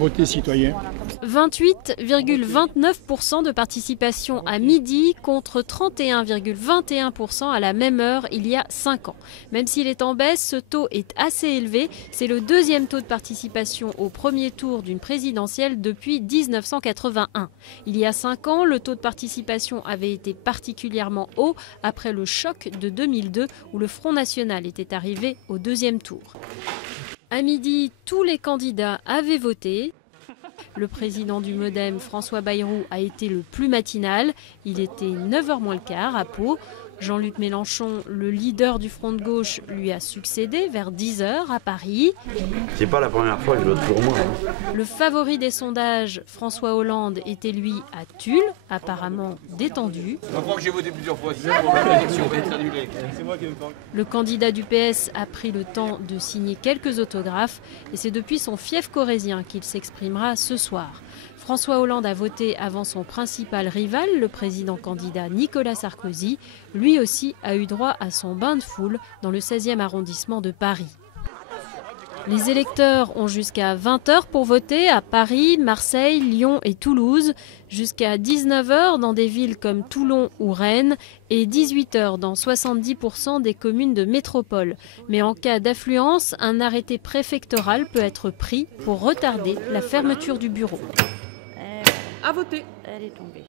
Voter citoyen. 28,29% de participation à midi contre 31,21% à la même heure il y a 5 ans. Même s'il est en baisse, ce taux est assez élevé. C'est le deuxième taux de participation au premier tour d'une présidentielle depuis 1981. Il y a 5 ans, le taux de participation avait été particulièrement haut après le choc de 2002 où le Front National était arrivé au deuxième tour. À midi, tous les candidats avaient voté. Le président du Modem, François Bayrou, a été le plus matinal. Il était 9h moins le quart à Pau. Jean-Luc Mélenchon, le leader du Front de gauche, lui a succédé vers 10h à Paris. C'est pas la première fois que je vote pour moi. Le favori des sondages, François Hollande, était lui à Tulle, apparemment détendu. Je crois que j'ai voté plusieurs fois. L'élection va être annulée. Le candidat du PS a pris le temps de signer quelques autographes et c'est depuis son fief corrézien qu'il s'exprimera ce soir. François Hollande a voté avant son principal rival, le président candidat Nicolas Sarkozy. Lui aussi a eu droit à son bain de foule dans le 16e arrondissement de Paris. Les électeurs ont jusqu'à 20h pour voter à Paris, Marseille, Lyon et Toulouse, jusqu'à 19h dans des villes comme Toulon ou Rennes et 18h dans 70% des communes de métropole. Mais en cas d'affluence, un arrêté préfectoral peut être pris pour retarder la fermeture du bureau. À voter. Elle est tombée.